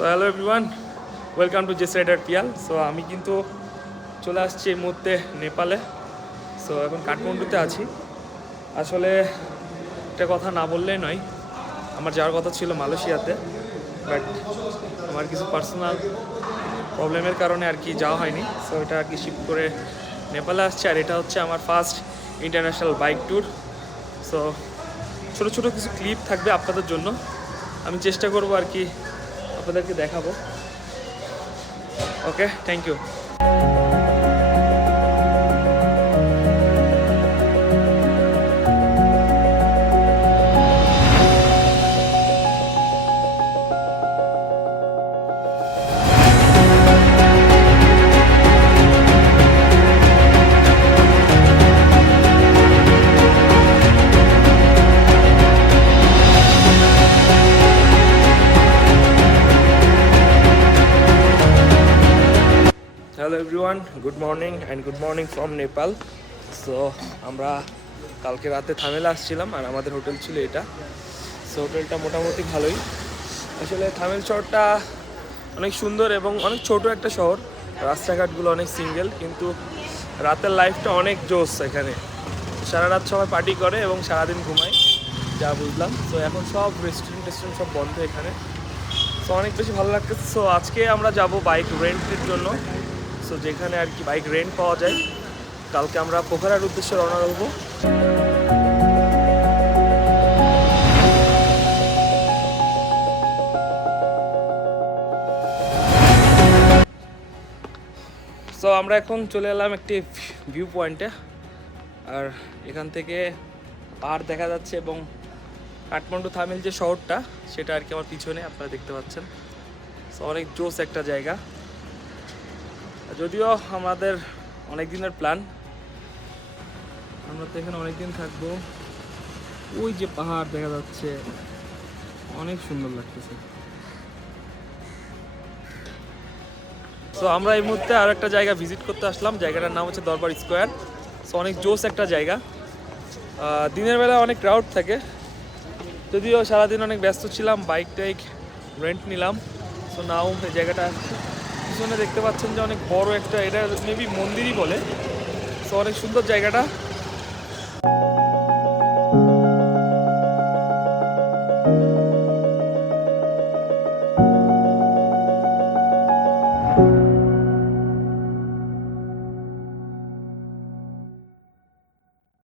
So hello everyone, welcome to Jess Rider Piyal. So আমি কিন্তু চলে আসছি এই মুহূর্তে নেপালে। সো এখন কাঠমান্ডুতে আছি। আসলে একটা কথা না বললেই নয়, আমার যাওয়ার কথা ছিল মালয়েশিয়াতে, বাট আমার কিছু পার্সোনাল প্রবলেমের কারণে আর কি যাওয়া হয়নি। সো এটা আর কি শিফট করে নেপালে আসছে। আর এটা হচ্ছে আমার first international bike tour. So ছোটো ছোটো কিছু ক্লিপ থাকবে আপনাদের জন্য, আমি চেষ্টা করবো আর কি আপনাদেরকে দেখাবো। Okay, thank you. Hello everyone, good morning and good morning from Nepal. So আমরা কালকে রাতে থামেলে আসছিলাম আর আমাদের হোটেল ছিল এটা। সো হোটেলটা মোটামুটি ভালোই। আসলে থামেল শহরটা অনেক সুন্দর এবং অনেক ছোট একটা শহর, রাস্তাঘাটগুলো অনেক সিঙ্গেল, কিন্তু রাতের লাইফটা অনেক জোস। এখানে সারা রাত সবাই পার্টি করে এবং সারাদিন ঘুমায়, যা বুঝলাম। সো এখন সব রেস্টুরেন্ট সব বন্ধ এখানে। সো অনেক বেশি ভালো লাগতেছে। সো আজকে আমরা যাব বাইক রেন্টের জন্য। সো যেখানে আর কি বাইক রেন্ট পাওয়া যায়। কালকে আমরা পোখরার উদ্দেশ্যে রওনা দেবো। সো আমরা এখন চলে এলাম একটি ভিউ পয়েন্টে। আর এখান থেকে পাহাড় দেখা যাচ্ছে এবং কাঠমান্ডু থামেল যে শহরটা সেটা আর কি আমার পিছনে আপনারা দেখতে পাচ্ছেন। সো অনেক জোস একটা জায়গা। যদিও আমাদের অনেক দিনের প্ল্যান, আমরা তো এখানে অনেক দিন থাকবো। ওই যে পাহাড় দেখা যাচ্ছে, অনেক সুন্দর লাগতেছে। সো আমরা এই মুহূর্তে আর একটা জায়গা ভিজিট করতে আসলাম। জায়গাটার নাম হচ্ছে দরবার স্কোয়ার। সো অনেক জোস একটা জায়গা। দিনের বেলা অনেক ক্রাউড থাকে, যদিও সারাদিন অনেক ব্যস্ত ছিলাম, বাইক টাইক রেন্ট নিলাম। সো নাও এই জায়গাটা আসছে। পিছনে দেখতে পাচ্ছেন যে অনেক বড় একটা, এটা মেবি মন্দিরই বলে। সো অনেক সুন্দর জায়গাটা।